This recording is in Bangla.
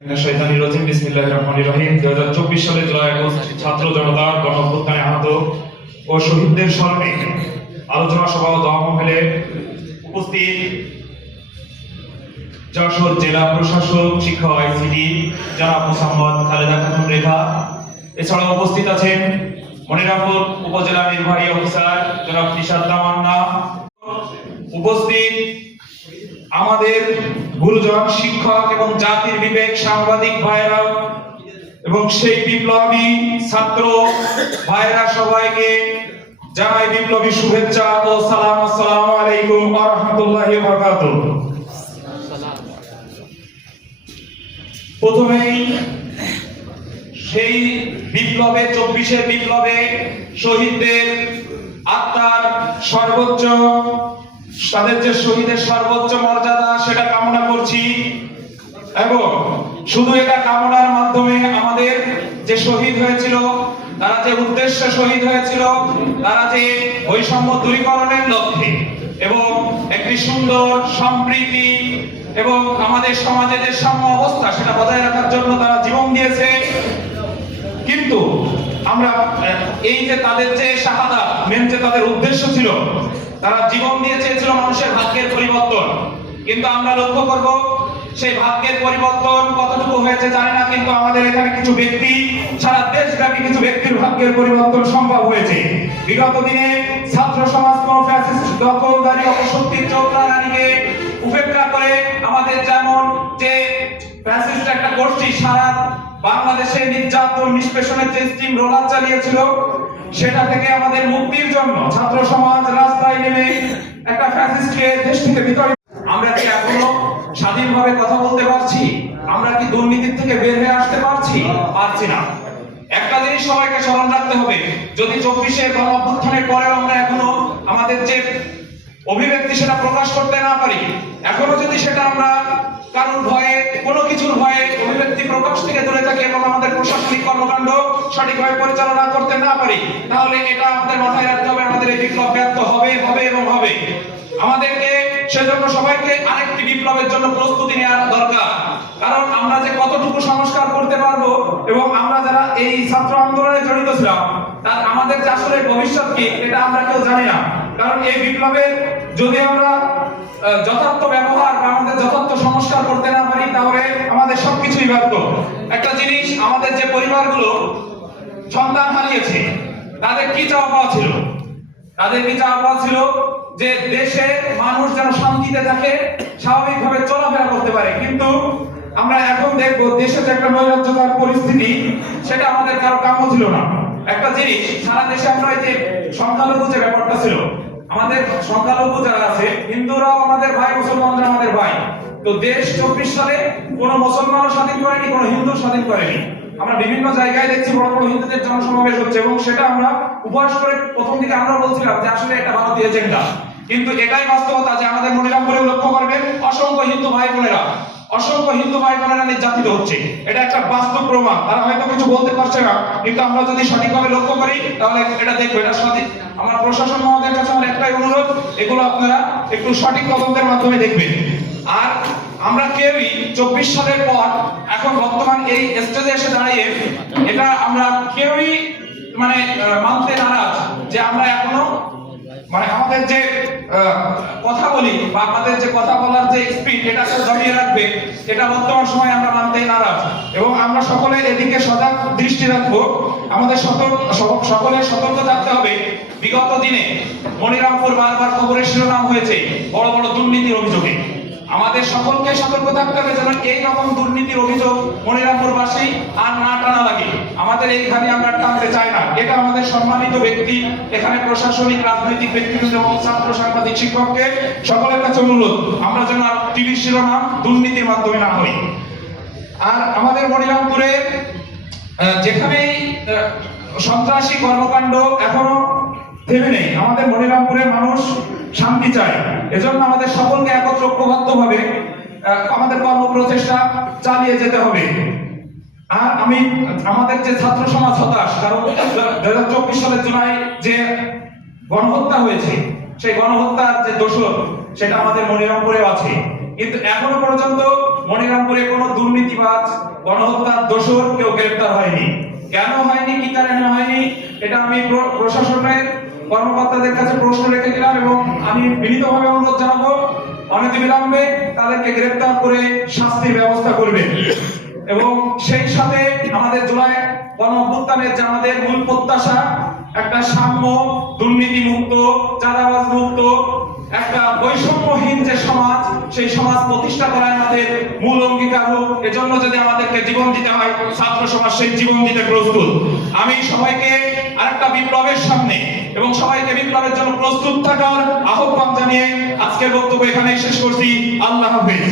বিসমিল্লাহির রহমানির রহিম। 2024 সালের জুলাই আগস্ট ছাত্র জনতার গণঅভ্যুত্থানে আহত ও শহীদদের স্মরণে আলোচনা সভা ও দোয়া মাহফিলে উপস্থিত যশোর জেলা প্রশাসক শিক্ষা আইসিডি জনাব মোহাম্মদ খালেদা খাতুন রেখা, এছাড়াও উপস্থিত আছেন মনিরামপুর উপজেলা নির্বাহী অফিসার জনাব নিশাত তামান্না, উপস্থিত আমাদের গুরুজন শিক্ষক এবং জাতির বিবেক সাংবাদিক ভাইরা এবং সেই বিপ্লবী ছাত্র ভাইরা সবাইকে জানাই বিপ্লবী শুভেচ্ছা ও সালাম। আসসালামু আলাইকুম ওয়া রাহমাতুল্লাহি ওয়া বারাকাতুহু। প্রথমেই সেই বিপ্লবে 24-এর বিপ্লবে শহীদদের আত্মার সর্বোচ্চ, তাদের যে শহীদের সর্বোচ্চ মর্যাদা সেটা কামনা করছি, এবং শুধু এটা কামনার মাধ্যমে আমাদের যে শহীদ হয়েছিল, তারা যে উদ্দেশ্যে শহীদ হয়েছিল, তারা যে বৈষম্য দূরীকরণের লক্ষ্যে এবং একটি সুন্দর সম্প্রীতি এবং আমাদের সমাজে যে সাম্য অবস্থা সেটা বজায় রাখার জন্য তারা জীবন দিয়েছে। কিন্তু আমরা এই যে তাদের যে শাহাদাত, মেন যে তাদের উদ্দেশ্য ছিল, তারা জীবন দিয়ে চেয়েছিল মানুষের ভাগ্যের পরিবর্তন। কিন্তু আমরা লক্ষ্য করব সেই ভাগ্যের পরিবর্তন কতটুকু হয়েছে জানি না, কিন্তু আমাদের এখানে কিছু ব্যক্তি, সারা দেশব্যাপী কিছু ব্যক্তির ভাগ্যের পরিবর্তন সম্ভব হয়েছে। বিগত দিনে ছাত্র সমাজ ফ্যাসিস্ট দখলদারি অপশক্তির চৌধুরানীকে উপেক্ষা করে আমাদের যেমন যে ফ্যাসিস্ট একটা গোষ্ঠী সারা বাংলাদেশে নির্যাতন নিষ্পেষণের যে স্টিম রোলার চালিয়েছিল, সেটা থেকে আমাদের মুক্তির জন্য ছাত্র সমাজ রাস্তায় নেমে একটা ফ্যাসিস্টকে দেশ থেকে বিতাড়িত। আমরা কি এখনো স্বাধীনভাবে কথা বলতে পারছি? আমরা কি দুর্নীতির থেকে বের হয়ে আসতে পারছি? পারছি না। একটা জিনিস সবাইকে স্মরণ রাখতে হবে, যদি 24-এর গণঅভ্যুত্থানের পরেও আমরা এখনো আমাদের যে অভিব্যক্তি সেটা প্রকাশ করতে না পারি, এখনো যদি সেটা আমরা কারণ ভয়ে, কোনো কিছুর ভয়ে অভিব্যক্তি প্রকাশ থেকে দূরে থাকি এবং আমাদের প্রশাসনিক কর্মকাণ্ড সঠিকভাবে পরিচালনা করতে না পারি, তাহলে এটা আমাদের মাথায় রাখতে হবে, আমাদের এই বিপ্লব ব্যর্থ হবে হবে এবং হবে। আমাদেরকে সেজন্য সবাইকে আরেকটি বিপ্লবের জন্য প্রস্তুতি নেওয়ার দরকার। কারণ আমরা যে কতটুকু সংস্কার করতে পারবো এবং আমরা যারা এই ছাত্র আন্দোলনে জড়িত ছিলাম, তার আমাদের যে আসলে ভবিষ্যৎ কি এটা আমরা কেউ জানি না। কারণ এই বিপ্লবের যদি আমরা যথার্থ ব্যবহার বা আমাদের যথার্থ সংস্কার করতে না পারি, তাহলে আমাদের সবকিছুই ব্যর্থ। একটা জিনিস, আমাদের যে পরিবারগুলো সন্তান হারিয়েছে, তাদের কি চাওয়া পাওয়া ছিল? তাদের কি চাওয়া পাওয়া ছিল যে দেশে মানুষ যেন শান্তিতে থাকে, স্বাভাবিকভাবে চলাফেরা করতে পারে। কিন্তু আমরা এখন দেখবো দেশে যে একটা নৈরাজ্যকর পরিস্থিতি, সেটা আমাদের কারো কাম্য ছিল না। একটা জিনিস, সারা দেশে আমরা এই যে সংখ্যালঘু যে ব্যাপারটা ছিল, আমাদের সংখ্যালঘু যারা আছে, হিন্দুরাও আমাদের ভাই, মুসলমানরা আমাদের ভাই। তো দেশ 24 সালে কোনো মুসলমানও স্বাধীন করেনি, কোনো হিন্দু স্বাধীন করেনি। আমরা বিভিন্ন জায়গায় দেখছি বড় বড় হিন্দুদের জনসমাবেশ হচ্ছে, এবং সেটা আমরা উপহাস করে প্রথম দিকে আমরা বলছিলাম যে আসলে এটা ভারতীয় এজেন্ডা। কিন্তু এটাই বাস্তবতা যে আমাদের মনিরামপুরে লক্ষ্য করবেন অসংখ্য হিন্দু ভাই বোনেরা, অসংখ্য হিন্দু ভাই বোনেরা নির্যাতিত হচ্ছে। এটা একটা বাস্তব প্রমাণ। তারা হয়তো কিছু বলতে পারছে না, কিন্তু আমরা যদি সঠিকভাবে লক্ষ্য করি তাহলে এটা দেখবো। এটা সঠিক। আমার প্রশাসন মহোদয়ের কাছে আমার একটাই অনুরোধ, এগুলো আপনারা একটু সঠিক তদন্তের মাধ্যমে দেখবেন। আর আমরা কেউই 24 সালের পর এখন বর্তমান এই স্টেজে এসে দাঁড়িয়ে এটা আমরা কেউই মানতে নারাজ যে আমরা এখনো আমাদের যে কথা বলি বা আমাদের যে কথা বলার যে স্পিড, এটাকে ধরিয়ে রাখবে, এটা বর্তমান সময় আমরা মানতে নারাজ। এবং আমরা সকলে এদিকে সজাগ দৃষ্টি রাখবো। আমাদের সকলের সতর্ক থাকতে হবে। বিগত দিনে মনিরামপুর বারবার খবরের শিরোনাম হয়েছে বড় বড় দুর্নীতির অভিযোগে। আমাদের সকলকে সতর্ক থাকতে হবে যেন এই রকম দুর্নীতির অভিযোগ মনিরামপুরবাসী আর না টানা লাগে। আমাদের এইখানে আমরা টানতে চাই না। এটা আমাদের সম্মানিত ব্যক্তি, এখানে প্রশাসনিক রাজনৈতিক ব্যক্তিবৃন্দ এবং ছাত্র সাংবাদিক শিক্ষককে সকলের কাছে অনুরোধ, আমরা যেন আর টিভির শিরোনাম দুর্নীতির মাধ্যমে না হই। আর আমাদের মনিরামপুরে যেখানেই সন্ত্রাসী কর্মকাণ্ড এখনো থেমে নেই। আমাদের মনিরামপুরের মানুষ শান্তি চায়। এজন্য আমাদের সকলকে একত্রভাবে আমাদের কর্মপ্রচেষ্টা চালিয়ে যেতে হবে। আর আমি আমাদের যে ছাত্র সমাজ হতাশ, কারণ 2024 সালের জুলাই যে গণহত্যা হয়েছে, সেই গণহত্যার যে দোষর সেটা আমাদের মনিরামপুরেও আছে। কিন্তু এখনো পর্যন্ত মনিরামপুরে কোনো দুর্নীতিবাজ গণহত্যার দোষর কেউ গ্রেফতার হয়নি। কেন হয়নি, কি কারণে হয়নি, এটা আমি প্রশাসনের কর্মকর্তাদের কাছে প্রশ্ন রেখেছিলাম এবং আমি বিনীতভাবে অনুরোধ জানাবো অনতিবিলম্বে তাদেরকে গ্রেফতার করে শাস্তির ব্যবস্থা করবেন। এবং সেই সাথে আমাদের জুলাই গণ অভ্যুত্থানের যে আমাদের মূল প্রত্যাশা, একটা সাম্য, দুর্নীতি মুক্ত, চাঁদাবাজ মুক্ত, একটা বৈষম্যহীন যে সমাজ, সেই সমাজ প্রতিষ্ঠা করা আমাদের মূল অঙ্গীকার হোক। এজন্য যদি আমাদেরকে জীবন দিতে হয়, ছাত্র সমাজ সেই জীবন দিতে প্রস্তুত। আমি সবাইকে আরেকটা বিপ্লবের সামনে এবং সবাইকে বিপ্লবের জন্য প্রস্তুত থাকার আহ্বান জানিয়ে আজকের বক্তব্য এখানেই শেষ করছি। আল্লাহ হাফেজ।